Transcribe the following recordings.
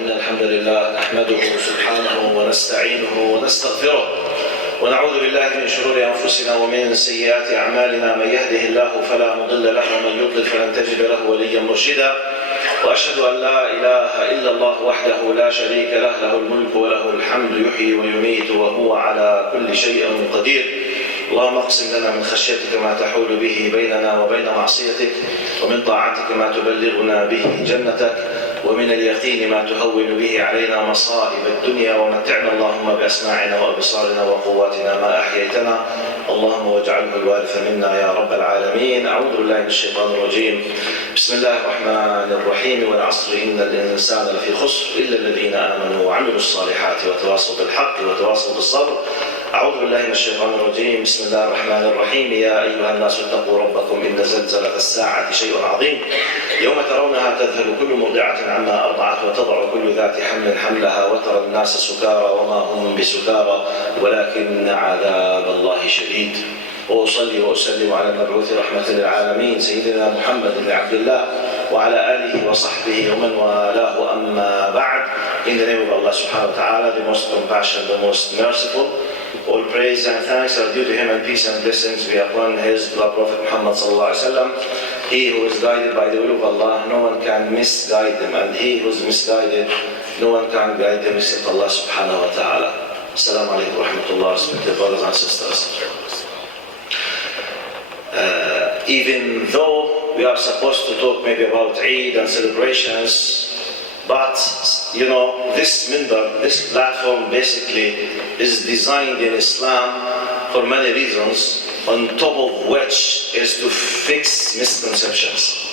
إن الحمد لله نحمده سبحانه ونستعينه ونستغفره ونعوذ بالله من شرور أنفسنا ومن سيئات أعمالنا. من يهده الله فلا مضل له ومن يضلل فلن تجد له وليا مرشدا. وأشهد أن لا إله إلا الله وحده لا شريك له، له الملك وله الحمد يحيي ويميت وهو على كل شيء قدير. اللهم اقسم لنا من خشيتك ما تحول به بيننا وبين معصيتك، ومن طاعتك ما تبلغنا به جنتك، ومن اليقين ما تهون به علينا مصائب الدنيا. ومتعنا اللهم بأسماعنا وأبصارنا وقواتنا ما أحييتنا، اللهم واجعله الوارث منا يا رب العالمين. أعوذ بالله من الشيطان الرجيم. بسم الله الرحمن الرحيم. والعصر إن الإنسان لفي خسر إلا الذين آمنوا وعملوا الصالحات وتواصوا بالحق وتواصوا بالصبر. أعوذ بالله من الشيطان الرجيم. بسم الله الرحمن الرحيم. يا أيها الناس اتقوا ربكم إن زلزلة الساعة شيء عظيم، يوم ترونها تذهل كل مرضعة عما أرضعت وتضع كل ذات حمل حملها وترى الناس سكارى وما هم بسكارى ولكن عذاب الله شديد. وأصلي وأسلم على المبعوث رحمة للعالمين سيدنا محمد بن عبد الله وعلى آله وصحبه ومن والاه. أما بعد. In the name of Allah subhanahu wa ta'ala, the most compassionate, the most merciful, all praise and thanks are due to him, and peace and blessings be upon his beloved Prophet Muhammad sallallahu alaihi wasallam. He who is guided by the will of Allah, no one can misguide him, and he who is misguided, no one can guide him except Allah subhanahu wa ta'ala. Assalamu alaikum wa rahmatullah, respected brothers and sisters. Even though we are supposed to talk maybe about Eid and celebrations, but you know, this minbar, this platform basically is designed in Islam for many reasons, on top of which is to fix misconceptions.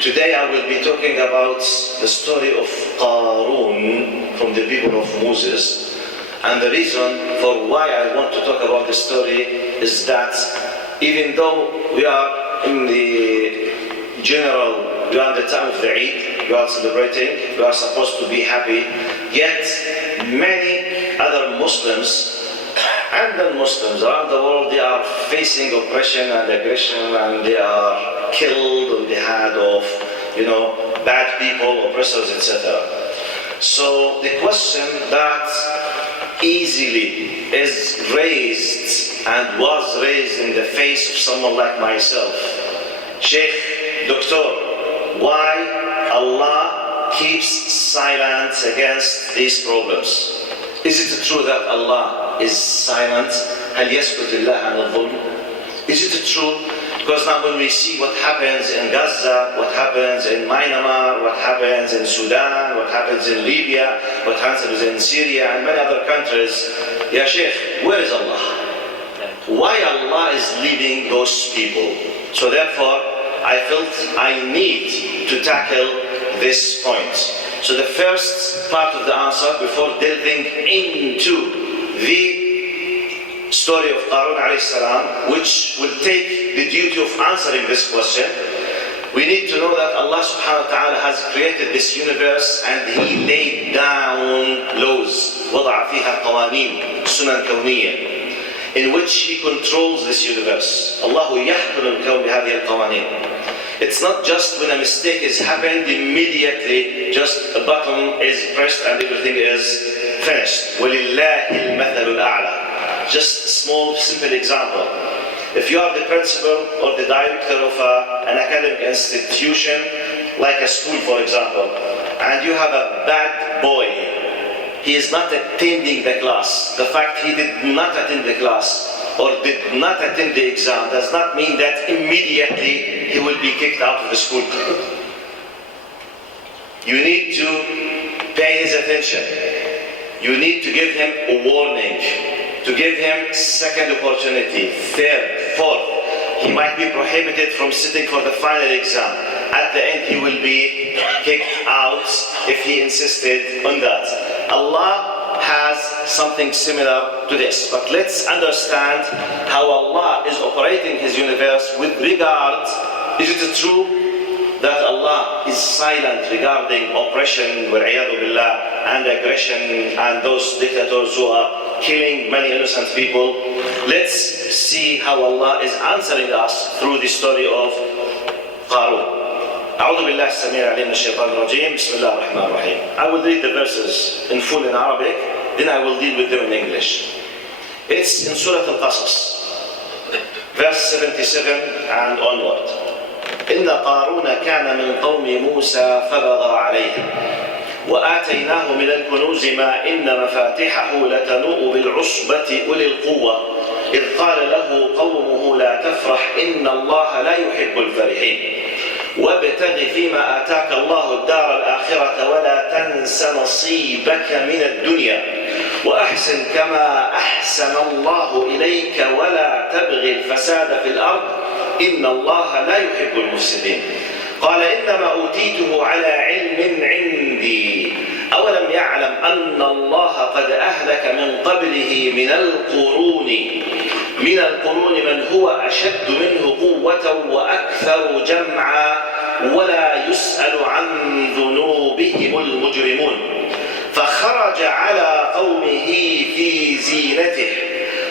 Today I will be talking about the story of Qaroon from the people of Moses. And the reason for why I want to talk about this story is that even though we are in the general, we are in the time of the Eid, we are celebrating, we are supposed to be happy, yet many other Muslims and non-Muslims around the world, they are facing oppression and aggression, and they are killed on the hand of, you know, bad people, oppressors, etc. So the question that easily is raised and was raised in the face of someone like myself, Sheikh, Doctor, why Allah keeps silent against these problems? Is it true that Allah is silent? هل يسكت الله عن الظلم? Is it true? Because now when we see what happens in Gaza, what happens in Myanmar, what happens in Sudan, what happens in Libya, what happens in Syria and many other countries, Ya Sheikh, where is Allah? Why Allah is leaving those people? So therefore, I felt I need to tackle this point. So the first part of the answer, before delving into the story of Qaroon alayhi salam, which will take the duty of answering this question, we need to know that Allah subhanahu wa ta'ala has created this universe, and He laid down laws, وضع فيها قوانين سنن كونية, in which He controls this universe. Allah يحكم الكون بهذه القوانين. It's not just when a mistake is happened, immediately just a button is pressed and everything is finished. وَلِلَّهِ الْمَثَلُ الْأَعْلَى. Just a small, simple example. If you are the principal or the director of an academic institution, like a school for example, and you have a bad boy, he is not attending the class. The fact he did not attend the class or did not attend the exam does not mean that immediately he will be kicked out of the school. You need to pay his attention. You need to give him a warning, to give him second opportunity, third, fourth. He might be prohibited from sitting for the final exam. At the end he will be kicked out if he insisted on that. Allah has something similar to this. But let's understand how Allah is operating His universe with regard. Is it true that Allah is silent regarding oppression وَالْعِيَاذُ بِاللَّهِ, and aggression and those dictators who are killing many innocent people? Let's see how Allah is answering us through the story of Qaroon. أعوذ بالله السميع العليم من الشيطان الرجيم. بسم الله الرحمن الرحيم. I will read the verses in full in Arabic, then I will deal with them in English. It's in Surah Al-Qasas, verse 77 and onward. إن قارون كان من قوم موسى فبغى عليهم وآتيناه من الكنوز ما إن مفاتحه لتنوء بالعصبة أولي القوة إذ قال له قومه لا تفرح إن الله لا يحب الفرحين وابتغ فيما آتاك الله الدار الآخرة ولا تنس نصيبك من الدنيا وأحسن كما أحسن الله إليك ولا تبغ الفساد في الأرض إن الله لا يحب المفسدين. قال إنما أوتيته على علم عندي أولم يعلم أن الله قد أهلك من قبله من القرون من هو أشد منه قوة وأكثر جمعا ولا يسأل عن ذنوبهم المجرمون. فخرج على قومه في زينته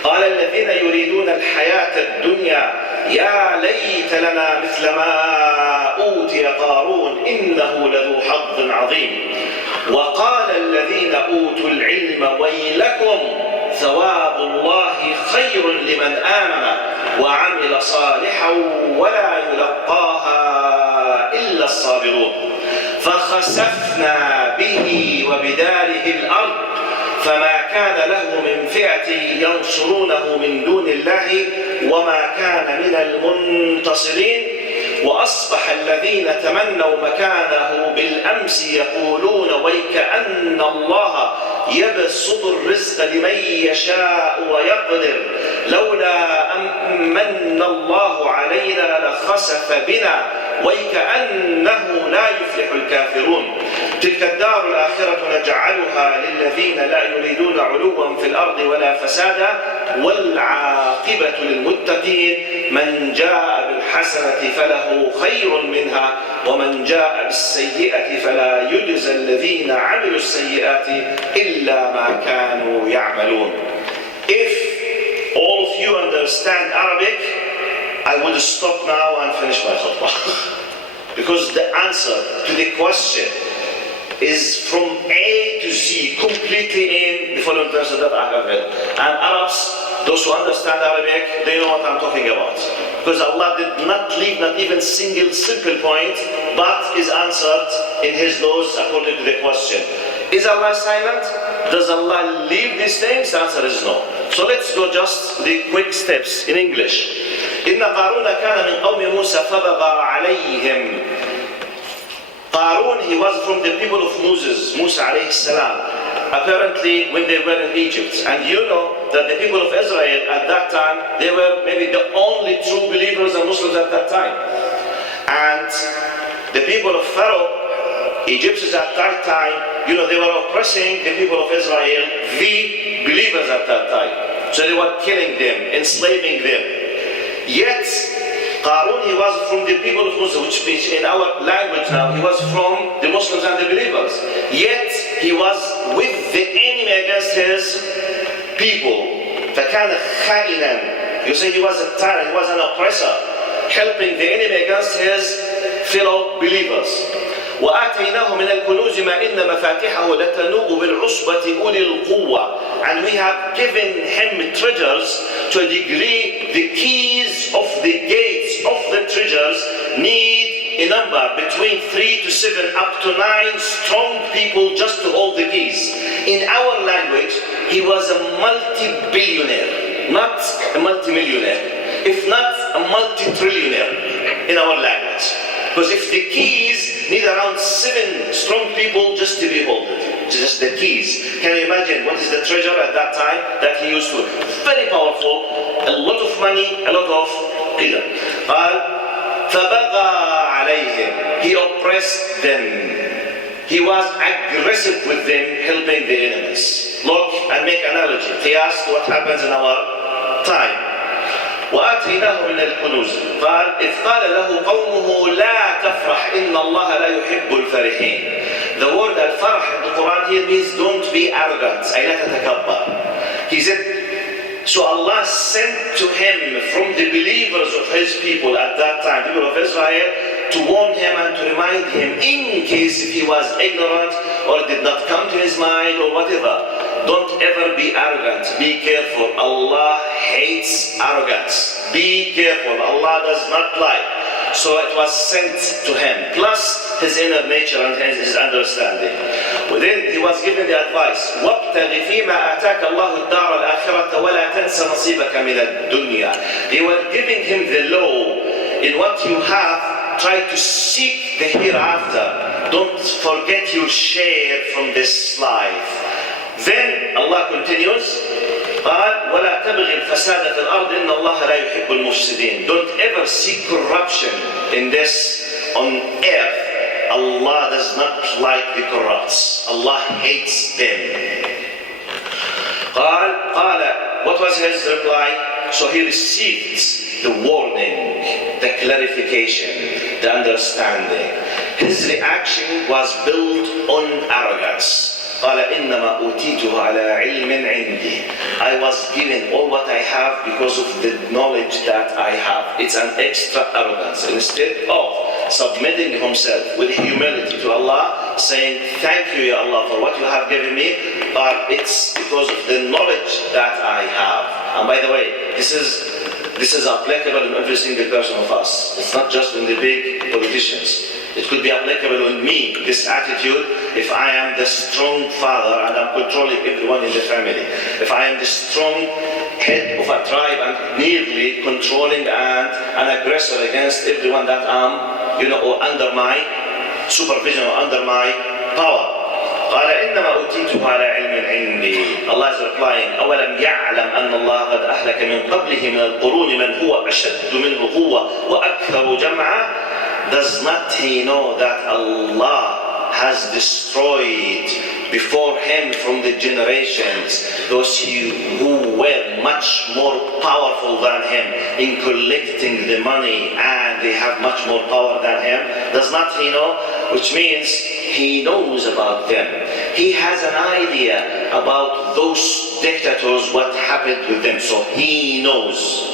قال الذين يريدون الحياة الدنيا يا ليت لنا مثل ما أوتي قارون إنه لذو حظ عظيم. وقال الذين أوتوا العلم ويلكم ثواب الله خير لمن آمن وعمل صالحا ولا يلقاها إلا الصابرون. فخسفنا به وبداره الأرض فما كان له من فئة ينصرونه من دون الله وما كان من المنتصرين. وأصبح الذين تمنوا مكانه بالأمس يقولون ويكأن الله يبسط الرزق لمن يشاء ويقدر لولا أمن الله علينا لخسف بنا ويكأنه لا يفلح الكافرون. تلك الدار الآخرة نجعلها للذين لا يريدون علوا في الأرض ولا فسادا والعاقبة للمتقين من جاء بالحسنة فله خير منها ومن جاء بالسيئة فلا يجزى الذين عملوا السيئات إلا ما كانوا يعملون. If all of you understand Arabic, I will stop now and finish my khutbah. Because the answer to the question is from A to Z completely in the following verses that I have read. And Arabs, those who understand Arabic, they know what I'm talking about. Because Allah did not leave not even single simple point, but is answered in His laws according to the question. Is Allah silent? Does Allah leave these things? The answer is no. So let's go just the quick steps in English. إن قارون كان من قوم موسى فبغى عليهم. Qaroon, he was from the people of Moses, Musa alayhi salam. Apparently when they were in Egypt. And you know that the people of Israel at that time, they were maybe the only true believers and Muslims at that time. And the people of Pharaoh, Egyptians at that time, you know, they were oppressing the people of Israel, the believers at that time. So they were killing them, enslaving them. Yet, Qaroon, he was from the people of Muslims, which means in our language now, he was from the Muslims and the believers. Yet, he was with the enemy against his people. فَكَانَ خَائِنًا. You say he was a tyrant, he was an oppressor, helping the enemy against his fellow believers. وآتيناه من الكنوز ما إن مفاتحه لتنوء بالعصبة أولي القوة. And we have given him treasures to a degree the keys of the gates of the treasures need a number between 3 to 7 up to 9 strong people just to hold the keys. In our language, he was a multi-billionaire, not a multi-millionaire, if not a multi-trillionaire in our language. Because if the keys need around 7 strong people just to be holded, just the keys. Can you imagine what is the treasure at that time that he used to? Very powerful, a lot of money, a lot of qidam. فَبَغَى عَلَيْهِمْ. He oppressed them. He was aggressive with them, helping the enemies. Look and make analogy. قياس to what happens in our time. وآتيناه من الكنوز قال إذ قال له قومه لا تفرح إن الله لا يحب الفرحين. The word al-farh in the Quran here means don't be arrogant. أي لا تتكبر. He said, so Allah sent to him from the believers of his people at that time, people of Israel, to warn him and to remind him in case if he was ignorant or did not come to his mind or whatever. Don't ever be arrogant. Be careful. Allah hates arrogance. Be careful. Allah does not lie. So it was sent to him, plus his inner nature and his understanding. Then he was given the advice, وَابْتَغِ فِيمَا آتَاكَ اللَّهُ الدَّارَ الْآخِرَةَ وَلَا تَنْسَ نَصِيبَكَ مِنَ الدُّنْيَا. They were giving him the law. In what you have, try to seek the hereafter. Don't forget your share from this life. Then Allah continues, قال ولا تبغي الفساد في الأرض إن الله لا يحب المفسدين. Don't ever seek corruption in this on earth. Allah does not like the corrupts. Allah hates them. قال what was his reply? So he received the warning, the clarification, the understanding. His reaction was built on arrogance. قال إنما أوتيته على علم عندي. I was given all what I have because of the knowledge that I have. It's an extra arrogance. Instead of submitting himself with humility to Allah, saying, thank you, Ya Allah, for what you have given me, but it's because of the knowledge that I have. And by the way, this is applicable in every single person of us. It's not just in the big politicians. It could be applicable on me, this attitude, if I am the strong father and I'm controlling everyone in the family. If I am the strong head of a tribe and nearly controlling and an aggressor against everyone that I'm, or under my supervision or under my power. قال إنما أوتيته على علم عندي. Allah is replying, أولم يعلم أن الله قد أهلك من قبله من القرون من هو أشد منه قوة وأكثر جمعا. Does not he know that Allah has destroyed before him from the generations those who were much more powerful than him in collecting the money, and they have much more power than him? Does not he know? Which means he knows about them. He has an idea about those dictators, what happened with them, so he knows.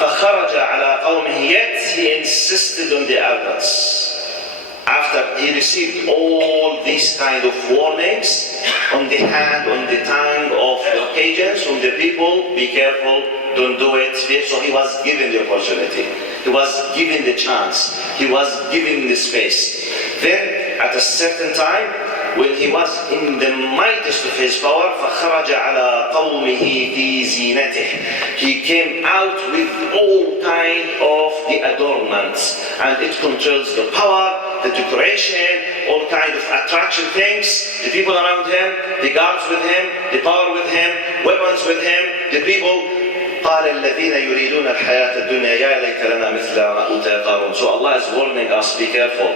فخرج على قومه, yet he insisted on the arrogance. After he received all these kind of warnings on the hand, on the tongue of the occasions from the people, be careful, don't do it. So he was given the opportunity. He was given the chance. He was given the space. Then at a certain time, when he was in the mightiest of his power, فَخَرَجَ عَلَىٰ قَوْمِهِ فِي زِينَتِهِ. He came out with all kind of the adornments, and it controls the power, the decoration, all kind of attraction things, the people around him, the guards with him, the power with him, weapons with him, the people. قال الذين يريدون الحياة الدنيا يا ليت لنا مثل ما أوتي قارون. So Allah is warning us, be careful.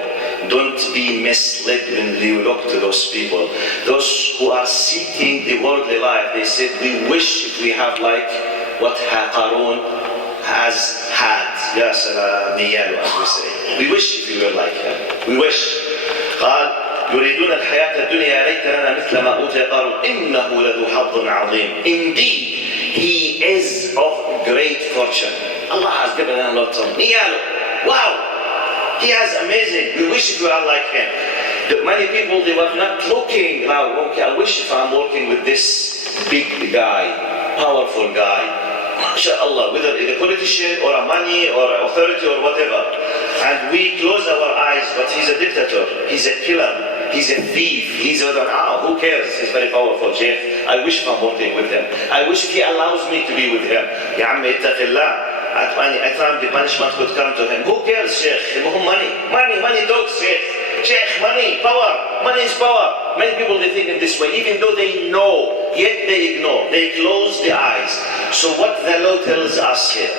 Don't be misled when you look to those people. Those who are seeking the worldly life, they said, we wish if we have like what Qaroon has had. Ya salam niyalu, as we say. We wish if we were like him. We wish. قال يريدون الحياة الدنيا يا ليت لنا مثل ما أوتي قارون إنه لذو حظ عظيم. Indeed, he is of great fortune. Allah has given him lots of niyalu. Wow! He has amazing. We wish if we are like him. Many people, they were not looking now. Okay, I wish if I'm working with this big guy, powerful guy. MashaAllah, whether it's a politician or a money or authority or whatever. And we close our eyes, but he's a dictator. He's a killer. He's a thief. He's a who cares? He's very powerful, Sheikh. I wish if I'm working with him. I wish if he allows me to be with him. Ya Ammi, ittaqillah. At any time the punishment could come to him. Who cares, Sheikh? Money talks, Sheikh. Sheikh, money, power. Money is power. Many people, they think in this way, even though they know, yet they ignore. They close the eyes. So what the law tells us here?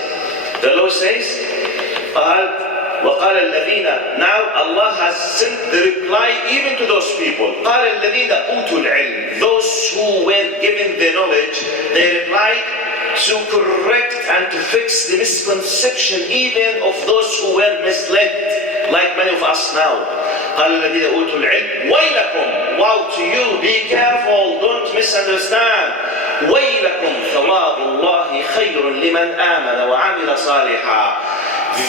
The law says, وقال الذين, now Allah has sent the reply even to those people. قال الذين أوتوا العلم, those who were given the knowledge, they replied to correct and to fix the misconception even of those who were misled, like many of us now. قال الذين أوتوا العلم ويلكم, woe to you, be careful, don't misunderstand. ويلكم ثواب الله خير لمن آمن وعمل صالحا.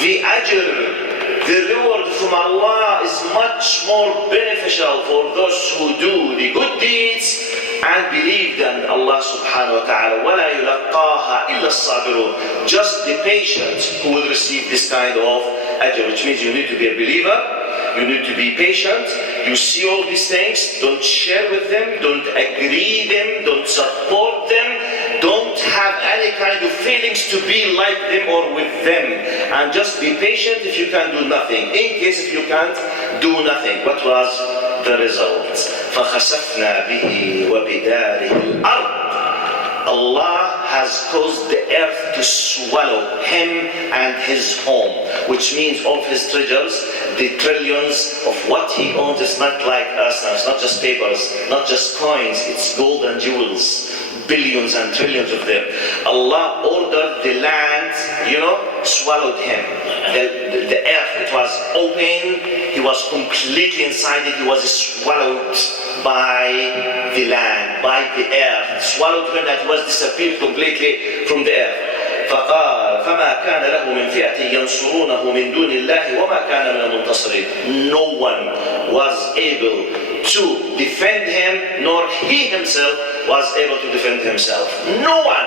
the ajr, the reward from Allah is much more beneficial for those who do the good deeds and believe in Allah subhanahu wa ta'ala. وَلَا يُلَقَّاهَا إِلَّا الصَّابِرُونَ. Just the patient who will receive this kind of ajr, which means you need to be a believer, you need to be patient, you see all these things, don't share with them, don't agree them, don't support them, don't have any kind of feelings to be like them or with them, and just be patient if you can do nothing. In case if you can't do nothing, what was the result? فَخَسَفْنَا بِهِ وَبِدَارِهِ الْأَرْضِ. Allah has caused the earth to swallow him and his home, which means all of his treasures, the trillions of what he owns. Is not like us now, it's not just papers, not just coins, it's gold and jewels, billions and trillions of them. Allah ordered the land, swallowed him. The earth, it was open, he was completely inside it, he was swallowed by the land, by the earth, swallowed him, that was disappeared completely from the earth. فقال فما كان له من فئة ينصرونه من دون الله وما كان من المنتصرين. No one was able to defend him, nor he himself was able to defend himself. No one.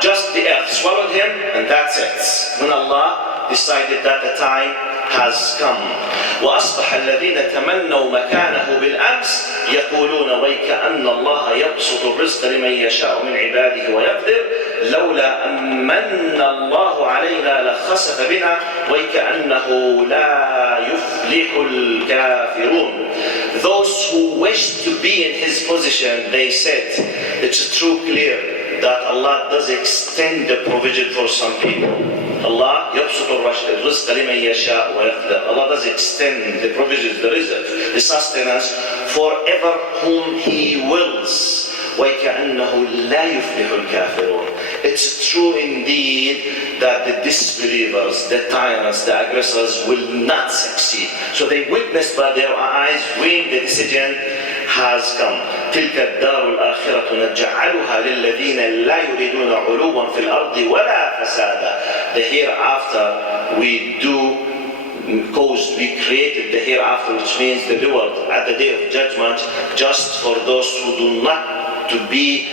Just the earth swallowed him, and that's it. When Allah decided that the time has come. وأصبح الذين تمنوا مكانه بالأمس يقولون ويكأن الله يبسط الرزق لمن يشاء من عباده ويقدر لولا أمن الله علينا لخسف بنا ويكأنه لا يفلح الكافرون. Those who wished to be in his position, they said, it's true, clear that Allah does extend the provision for some people. Allah يبسط الرزق لمن يشاء ويقدر. Allah does extend the provisions, the rizq, the sustenance for ever whom He wills. وَيْكَأَنَّهُ لَا يُفْلِحُ الْكَافِرُونَ. It's true indeed that the disbelievers, the tyrants, the aggressors will not succeed. So they witnessed by their eyes when the decision has come. تلك الدار الآخرة نجعلها للذين لا يريدون علوا في الأرض ولا فسادا. The hereafter we created the hereafter, which means the reward at the day of judgment, just for those who do not to be,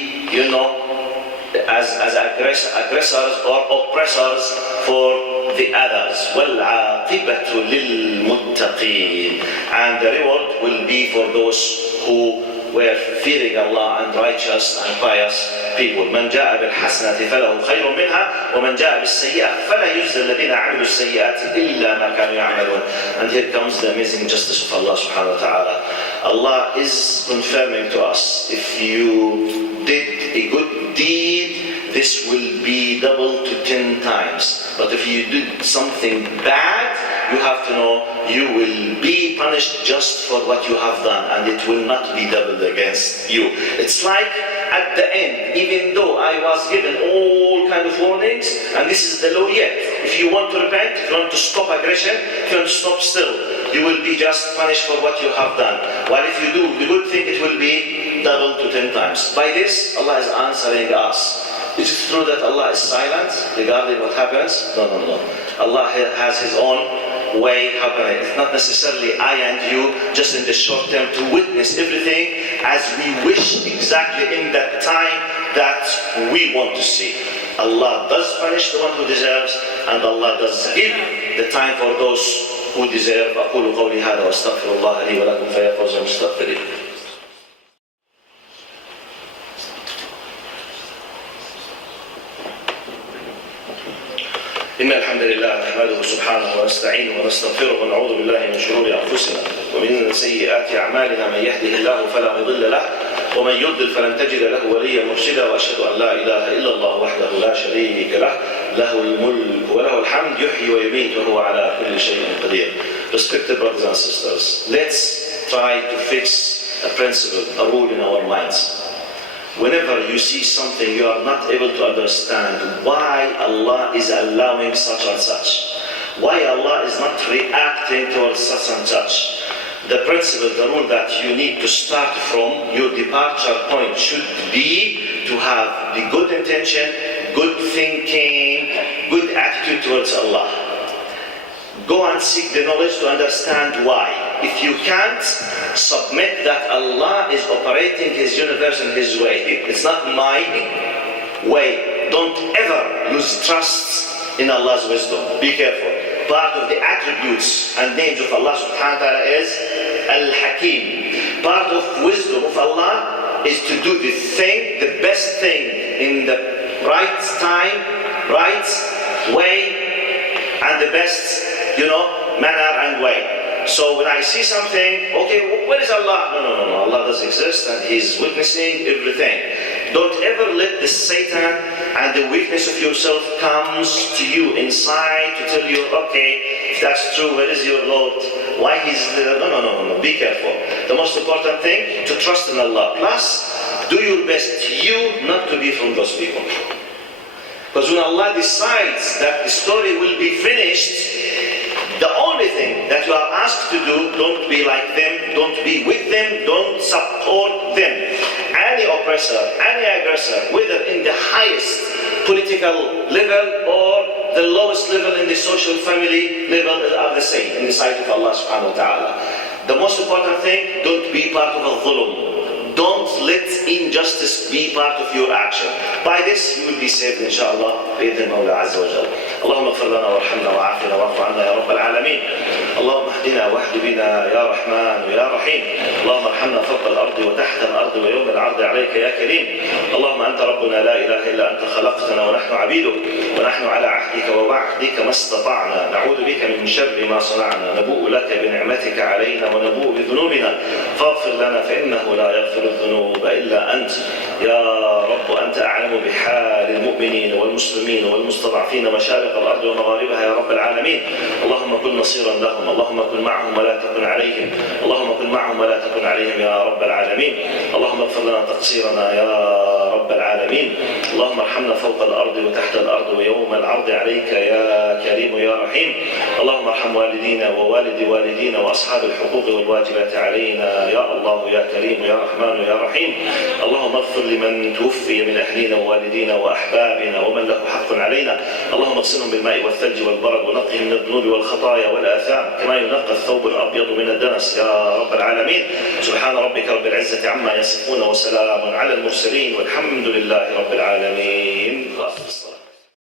as aggressors or oppressors for the others. وَالْعَاقِبَةُ لِلْمُتَّقِينَ. And the reward will be for those who were fearing Allah and righteous and pious people. من جاء بالحسنة فله خير منها ومن جاء بالسيئة فلا يجزى الذين عملوا السيئات إلا ما كانوا يعملون. And here comes the amazing justice of Allah subhanahu wa ta'ala. Allah is confirming to us, if you did a good deed, this will be doubled to 10 times. But if you did something bad, you have to know you will be punished just for what you have done, and it will not be doubled against you. It's like at the end, even though I was given all kind of warnings, and this is the law yet, if you want to repent, if you want to stop aggression, if you want to stop still, you will be just punished for what you have done. While if you do the good thing, it will be doubled to 10 times. By this, Allah is answering us. Is it true that Allah is silent regarding what happens? No. Allah has His own way happening. It's not necessarily I and you just in the short term to witness everything as we wish exactly in that time that we want to see. Allah does punish the one who deserves, and Allah does give the time for those who deserve. أقول قولي هذا وأستغفر الله لي ولكم فيا فوز المستغفرين. إن الحمد لله نحمده سبحانه ونستعينه ونستغفره ونعوذ بالله من شرور أنفسنا ومن سيئات أعمالنا. من يهده الله فلا مضل له ومن يضلل فلن تجد له وليا مرشدا. وأشهد أن لا إله إلا الله وحده لا شريك له له الملك وله الحمد يحيي ويميت وهو على كل شيء قدير. Respected brothers and sisters, let's try to fix a principle, a rule in our minds. Whenever you see something you are not able to understand why Allah is allowing such and such, why Allah is not reacting towards such and such, the principle, the rule that you need to start from, your departure point should be to have the good intention, good thinking, good attitude towards Allah. Go and seek the knowledge to understand why. If you can't, submit that Allah is operating His universe in His way. It's not my way. Don't ever lose trust in Allah's wisdom. Be careful. Part of the attributes and names of Allah subhanahu wa ta'ala is Al-Hakim. Part of wisdom of Allah is to do the thing, the best thing, in the right time, right way, and the best, manner and way. So when I see something, okay, where is Allah? No. Allah does exist and He's witnessing everything. Don't ever let the Satan and the weakness of yourself comes to you inside to tell you, okay, if that's true, where is your Lord? Why He's there? No. Be careful. The most important thing, to trust in Allah. Plus, do your best, you not to be from those people. Because when Allah decides that the story will be finished, the only thing that you are asked to do, don't be like them, don't be with them, don't support them. Any oppressor, any aggressor, whether in the highest political level or the lowest level in the social family level, are the same in the sight of Allah subhanahu wa ta'ala. The most important thing, don't be part of a dhulm. Don't let injustice be part of your action. By this, you will be saved, inshallah, بإذن الله عز وجل. اللهم اغفر لنا وارحمنا وعافنا واعف عنا يا رب العالمين. اللهم اهدنا واهد بنا يا رحمن يا رحيم. اللهم ارحمنا فوق الأرض وتحت الأرض ويوم العرض عليك يا كريم. اللهم أنت ربنا لا إله إلا أنت خلقتنا ونحن عبيدك ونحن على عهدك ووعدك ما استطعنا نعوذ بك من شر ما صنعنا نبوء لك بنعمتك علينا ونبوء بذنوبنا فاغفر لنا فإنه لا يغفر الذنوب إلا أنت. يا رب أنت أعلم بحال المؤمنين والمسلمين والمستضعفين مشارق الأرض ومغاربها يا رب العالمين. اللهم كن نصيرا لهم، اللهم كن معهم ولا تكن عليهم، اللهم كن معهم ولا تكن عليهم يا رب العالمين. اللهم اغفر لنا تقصيرنا يا رب العالمين. اللهم ارحمنا فوق الأرض وتحت الأرض ويوم العرض عليك يا كريم يا رحيم. اللهم ارحم والدينا ووالد والدينا وأصحاب الحقوق والواجبات علينا يا الله يا كريم يا رحمن يا رحيم. اللهم اغفر لمن توفي من أهلنا ووالدينا وأحبابنا ومن له حق علينا. اللهم اغسلهم بالماء والثلج والبرد ونقهم من الذنوب والخطايا والآثام كما ينقى الثوب الأبيض من الدنس يا رب العالمين. سبحان ربك رب العزة عما يصفون وسلام على المرسلين والحمد لله رب العالمين.